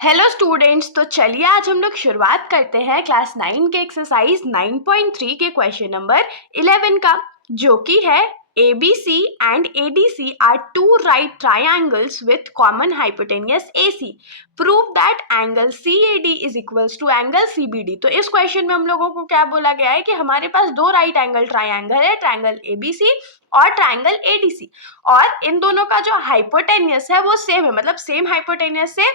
Hello students, तो चलिए आज हम लोग शुरुआत करते हैं क्लास 9 के एक्सरसाइज 9.3 के क्वेश्चन नंबर 11 का, जो कि है ABC and ADC are two right triangles with common hypotenuse AC. Prove that angle CAD is equals to angle CBD. तो इस क्वेश्चन में हम लोगों को क्या बोला गया है कि हमारे पास दो राइट एंगल ट्राइंगल है, ट्राइंगल ABC और ट्राइंगल ADC, और इन दोनों का जो हाइपोटेन्यूस है वो सेम है, मतलब सेम हाइपोटेन्यूस से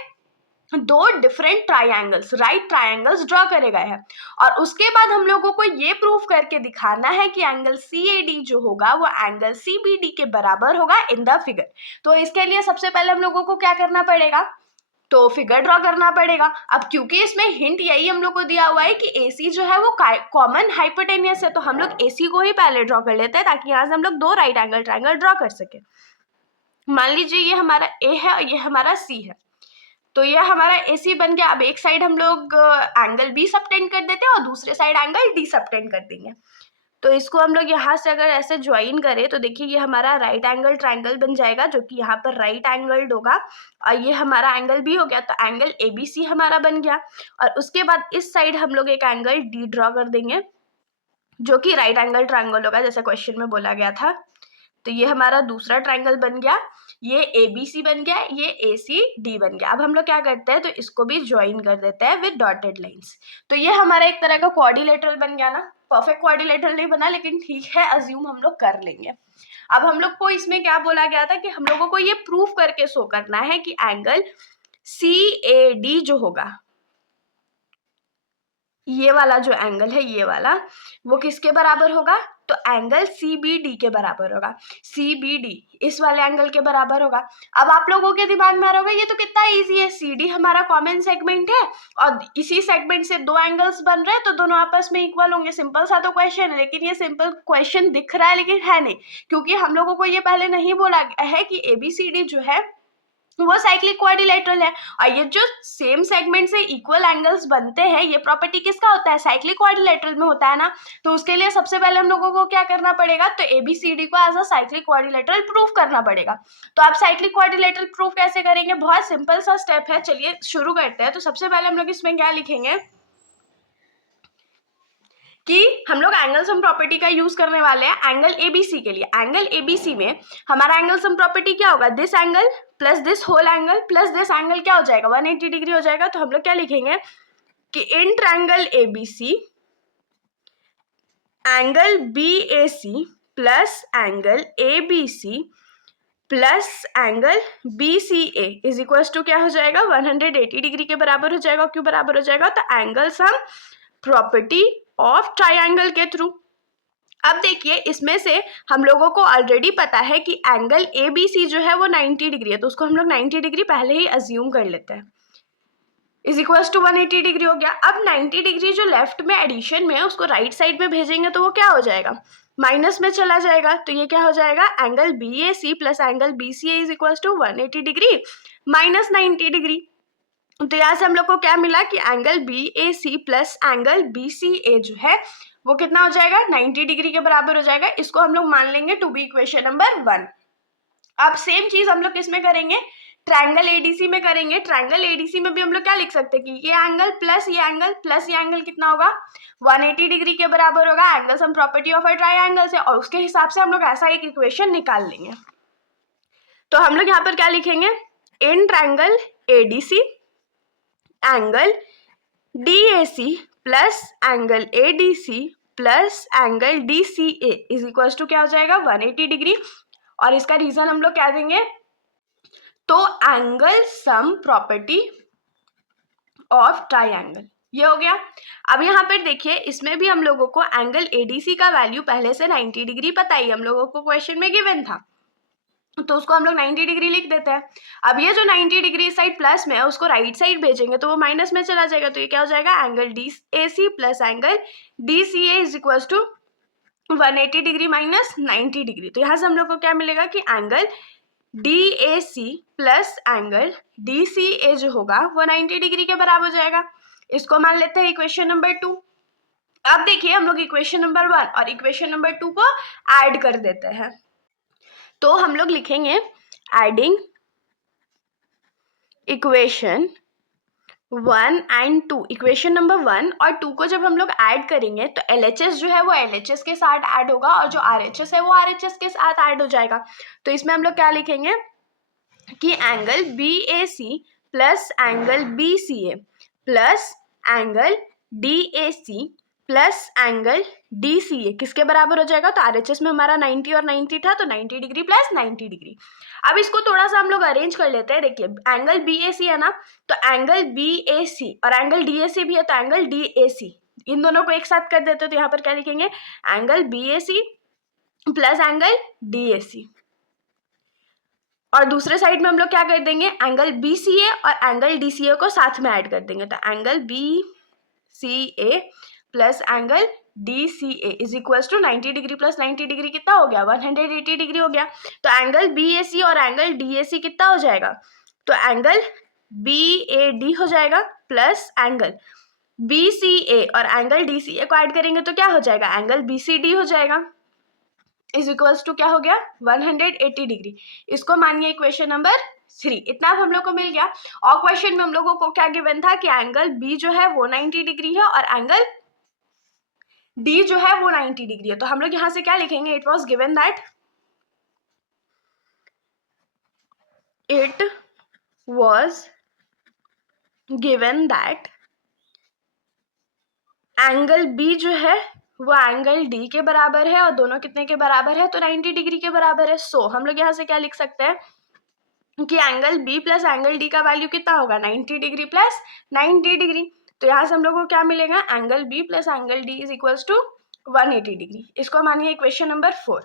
दो different triangles, right triangles draw करे गए हैं। और उसके बाद हम लोगों को ये प्रूफ करके दिखाना है कि एंगल CAD जो होगा वो एंगल CBD के बराबर होगा इन द फिगर। तो इसके लिए सबसे पहले हम लोगों को क्या करना पड़ेगा, तो फिगर ड्रॉ करना पड़ेगा। अब क्योंकि इसमें हिंट यही हम लोग को दिया हुआ है कि AC जो है वो कॉमन हाइपोटेन्यूस है, तो हम लोग AC को ही पहले ड्रॉ कर लेते हैं ताकि यहाँ से हम लोग दो राइट एंगल ट्राइंगल ड्रॉ कर सके। मान लीजिए ये हमारा A है और ये हमारा C है, तो ये हमारा AC बन गया। अब एक साइड हम लोग एंगल B सबटेंड कर देते हैं और दूसरे साइड एंगल D सबटेंड कर देंगे। तो इसको हम लोग यहाँ से अगर ऐसे ज्वाइन करें तो देखिए ये हमारा राइट एंगल ट्राइंगल बन जाएगा, जो कि यहाँ पर राइट एंगल्ड होगा, और ये हमारा एंगल B हो गया, तो एंगल ABC हमारा बन गया। और उसके बाद इस साइड हम लोग एक एंगल D ड्रॉ कर देंगे, जो कि राइट एंगल ट्राइंगल होगा जैसे क्वेश्चन में बोला गया था। तो ये हमारा दूसरा ट्राइंगल बन गया, ये ABC बन गया, ये ACD बन गया। अब हम लोग क्या करते हैं, तो इसको भी ज्वाइन कर देते हैं विद डॉटेड लाइंस। तो ये हमारा एक तरह का क्वाड्रिलेटरल बन गया ना, परफेक्ट क्वाड्रिलेटरल नहीं बना, लेकिन ठीक है, अज्यूम हम लोग कर लेंगे। अब हम लोग को इसमें क्या बोला गया था कि हम लोगों को ये प्रूफ करके शो करना है कि एंगल CAD जो होगा, ये वाला जो एंगल है ये वाला, वो किसके बराबर होगा, तो एंगल CBD के बराबर होगा। CBD इस वाले एंगल के बराबर होगा। अब आप लोगों के दिमाग में आ रहा होगा ये तो कितना इजी है, CD हमारा कॉमन सेगमेंट है और इसी सेगमेंट से दो एंगल्स बन रहे हैं, तो दोनों आपस में इक्वल होंगे। सिंपल सा तो क्वेश्चन है, लेकिन ये सिंपल क्वेश्चन दिख रहा है लेकिन है नहीं, क्योंकि हम लोगों को ये पहले नहीं बोला है कि ABCD जो है वो साइक्लिक क्वाड्रिलेटरल है। और ये जो सेम सेगमेंट से इक्वल एंगल्स बनते हैं, ये प्रॉपर्टी किसका होता है, साइक्लिक क्वाड्रिलेटरल में होता है ना। तो उसके लिए सबसे पहले हम लोगों को क्या करना पड़ेगा, तो ABCD को as a cyclic quadrilateral proof करना पड़ेगा। तो आप साइक्लिक क्वाड्रिलेटरल प्रूफ कैसे करेंगे, बहुत सिंपल सा स्टेप है, चलिए शुरू करते हैं। तो सबसे पहले हम लोग इसमें क्या लिखेंगे कि हम लोग एंगल सम प्रॉपर्टी का यूज करने वाले हैं एंगल ABC के लिए। एंगल ABC में हमारा एंगल सम प्रॉपर्टी क्या होगा, this angle plus this whole angle plus this angle क्या हो जाएगा, 180 डिग्री हो जाएगा। तो हम लोग क्या लिखेंगे कि in triangle ABC angle BAC plus angle ABC plus angle BCA is equal to क्या हो जाएगा, 180 डिग्री के बराबर हो जाएगा। क्यों बराबर हो जाएगा, तो angle sum property of triangle के थ्रू। अब देखिए इसमें से हम लोगों को ऑलरेडी पता है कि एंगल ABC जो है वो 90 डिग्री है, तो उसको हम लोग 90 डिग्री पहले ही अज्यूम कर लेते हैं, इज इक्वल्स टू 180 डिग्री हो गया। अब 90 डिग्री जो लेफ्ट में एडिशन में है उसको राइट साइड में भेजेंगे तो वो क्या हो जाएगा, माइनस में चला जाएगा। तो ये क्या हो जाएगा, angle BAC plus angle BCA is equals to 180 degree minus 90 degree. तो यहाँ से हम लोग को क्या मिला कि angle BAC plus angle BCA जो है वो कितना हो जाएगा, 90 डिग्री के बराबर हो जाएगा। इसको हम लोग मान लेंगे टू बी इक्वेशन नंबर 1। अब सेम चीज हम लोग किसमें करेंगे, ट्रायंगल ADC में करेंगे। ट्रायंगल ADC में भी हम लोग क्या लिख सकते हैं कि ये एंगल प्लस ये एंगल प्लस ये एंगल कितना होगा, 180 डिग्री के बराबर होगा। Angle sum property of a triangle से, और उसके हिसाब से हम लोग ऐसा एक इक्वेशन निकाल लेंगे। तो हम लोग यहाँ पर क्या लिखेंगे, in triangle ADC angle DAC plus angle ADC plus angle DCA is equal to क्या हो जाएगा, 180 डिग्री। और इसका रीजन हम लोग क्या देंगे, तो angle sum property of triangle, ये हो गया। अब यहाँ पर देखिए इसमें भी हम लोगों को एंगल ADC का वैल्यू पहले से 90 डिग्री पता ही हम लोगों को क्वेश्चन में गिवन था, तो उसको हम लोग 90 डिग्री लिख देते हैं। अब ये जो 90 डिग्री साइड प्लस में है उसको राइट साइड भेजेंगे तो वो माइनस में चला जाएगा। तो ये क्या हो जाएगा, angle DAC plus angle DCA is equal to 180 degree minus 90 degree. तो यहाँ से हम लोग को क्या मिलेगा कि angle DAC plus angle DCA जो होगा वो 90 डिग्री के बराबर हो जाएगा। इसको मान लेते हैं इक्वेशन नंबर 2। अब देखिए हम लोग इक्वेशन नंबर 1 और इक्वेशन नंबर 2 को ऐड कर देते हैं। तो हम लोग लिखेंगे adding equation 1 and 2, equation number 1 और 2 को जब हम लोग ऐड करेंगे तो LHS जो है वो LHS के साथ ऐड होगा और जो RHS है वो RHS के साथ ऐड हो जाएगा। तो इसमें हम लोग क्या लिखेंगे कि angle BAC plus angle BCA plus angle DAC plus angle DCA किसके बराबर हो जाएगा? तो RHS में हमारा 90 और 90 था, तो 90 डिग्री प्लस 90 डिग्री। अब इसको थोड़ा सा हम लोग अरेंज कर लेते हैं। देखिए एंगल BAC है ना, तो एंगल BAC और एंगल DAC भी है, तो एंगल DAC इन दोनों को एक साथ कर देते हैं। तो यहाँ पर क्या लिखेंगे? Angle BAC plus angle DAC। और दूसरे साइड में हम लोग क्या कर देंगे? एंगल BCA और एंगल DCA को साथ में ऐड कर देंगे। तो angle BCA plus angle DCA is equals to 90 degree plus 90 degree कितना हो गया? 180 डिग्री हो गया। तो एंगल BAC और एंगल DAC कितना हो जाएगा? तो एंगल BAD हो जाएगा प्लस एंगल BCA और एंगल DCA को ऐड करेंगे तो क्या हो जाएगा? एंगल BCD हो जाएगा इज इक्वल्स टू क्या हो गया? 180 डिग्री। इसको मानिए इक्वेशन नंबर 3। इतना अब हम लोग को मिल गया। और क्वेश्चन में हम लोगों को क्या गिवन था कि एंगल B जो है वो 90 डिग्री है और एंगल D जो है वो 90 डिग्री है। तो हम लोग यहाँ से क्या लिखेंगे? It was given that angle B जो है वो एंगल D के बराबर है और दोनों कितने के बराबर है? तो 90 डिग्री के बराबर है। सो हम लोग यहाँ से क्या लिख सकते हैं कि angle B plus angle D का वैल्यू कितना होगा? 90 डिग्री प्लस 90 डिग्री। तो यहाँ से हम लोग को क्या मिलेगा? Angle B plus angle D is equals to 180 degree. इसको मानिए इक्वेशन नंबर 4।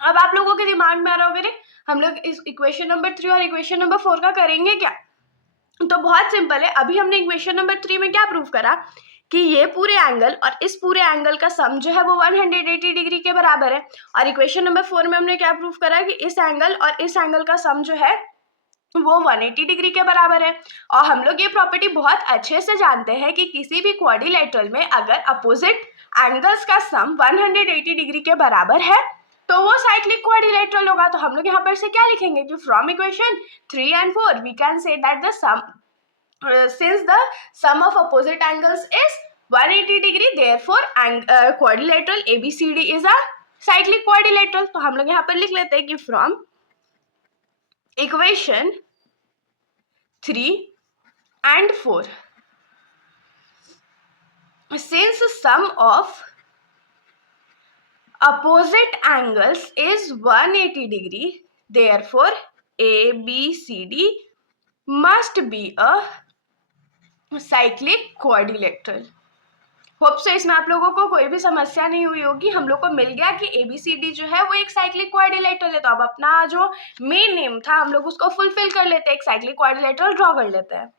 अब आप लोगों के दिमाग में आ रहा होगा हम लोग इस इक्वेशन नंबर 3 और इक्वेशन नंबर 4 का करेंगे क्या? तो बहुत सिंपल है। अभी हमने इक्वेशन नंबर 3 में क्या प्रूव करा कि ये पूरे एंगल और इस पूरे एंगल का सम जो है वो 180 डिग्री के बराबर है। और इक्वेशन नंबर 4 में हमने क्या प्रूव करा कि इस एंगल और इस एंगल का सम जो है वो 180 डिग्री के बराबर है। और हम लोग ये प्रॉपर्टी बहुत अच्छे से जानते हैं कि किसी भी क्वाड्रिलेटरल में अगर अपोजिट एंगल्स का सम 180 डिग्री के बराबर है तो वो साइक्लिक क्वाड्रिलेटरल होगा। तो हम लोग यहाँ पर से क्या लिखेंगे कि from equation 3 and 4 we can say that the sum since the sum of opposite angles is 180 degree, therefore quadrilateral ABCD is a cyclic quadrilateral। तो हम लोग यहाँ पर लिख लेते हैं कि from equation 3 and 4 since sum of opposite angles is 180 degree, therefore ABCD must be a cyclic quadrilateral. Hope so इसमें आप लोगों को कोई भी समस्या नहीं हुई होगी। हम लोग को मिल गया कि ABCD जो है वो एक साइक्लिक क्वाड्रिलेटरल है। तो अब अपना जो मेन नेम था हम लोग उसको फुलफिल कर लेते हैं, एक साइक्लिक क्वाड्रिलेटरल ड्रॉ कर लेते हैं।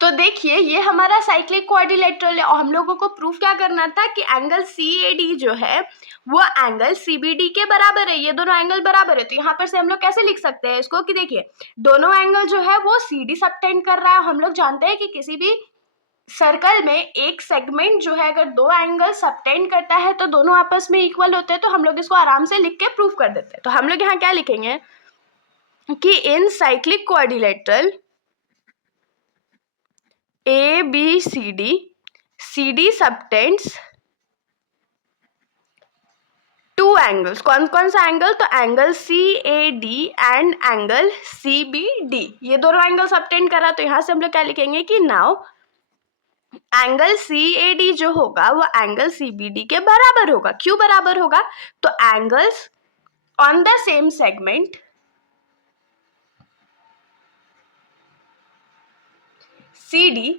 तो देखिए ये हमारा साइक्लिक क्वाड्रिलेटरल है और हम लोगों को प्रूफ क्या करना था कि एंगल CAD जो है वो एंगल CBD के बराबर है। ये दोनों एंगल बराबर है। तो यहाँ पर से हम लोग कैसे लिख सकते हैं इसको कि देखिए दोनों एंगल जो है वो CD सबटेंड कर रहा है। हम लोग जानते हैं कि किसी भी सर्कल में एक सेगमेंट जो है अगर दो एंगल सबटेंड करता है तो दोनों आपस में इक्वल होते हैं। तो हम लोग इसको आराम से लिख के प्रूफ कर देते हैं। तो हम लोग यहाँ क्या लिखेंगे कि इन cyclic quadrilateral ABCD CD subtends two angles. कौन कौन सा एंगल? तो angle CAD and angle CBD, ये दोनों एंगल सबटेंड करा। तो यहाँ से हम लोग क्या लिखेंगे कि नाउ एंगल CAD जो होगा वो एंगल CBD के बराबर होगा। क्यों बराबर होगा? तो angles on the same segment CD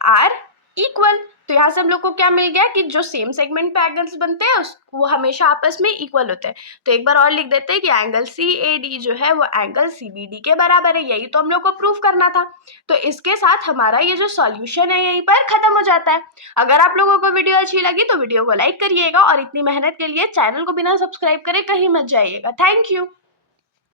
are equal. तो यहाँ से हम लोग को क्या मिल गया कि जो सेम सेगमेंट पे एंगल्स बनते हैं वो हमेशा आपस में इक्वल होते हैं। तो एक बार और लिख देते हैं कि एंगल CAD जो है वो एंगल CBD के बराबर है। यही तो हम लोग को प्रूफ करना था। तो इसके साथ हमारा ये जो सॉल्यूशन है यहीं पर खत्म हो जाता है। अगर आप लोगों को वीडियो अच्छी लगी तो वीडियो को लाइक करिएगा और इतनी मेहनत के लिए चैनल को बिना सब्सक्राइब करे कहीं मत जाइएगा। Thank you.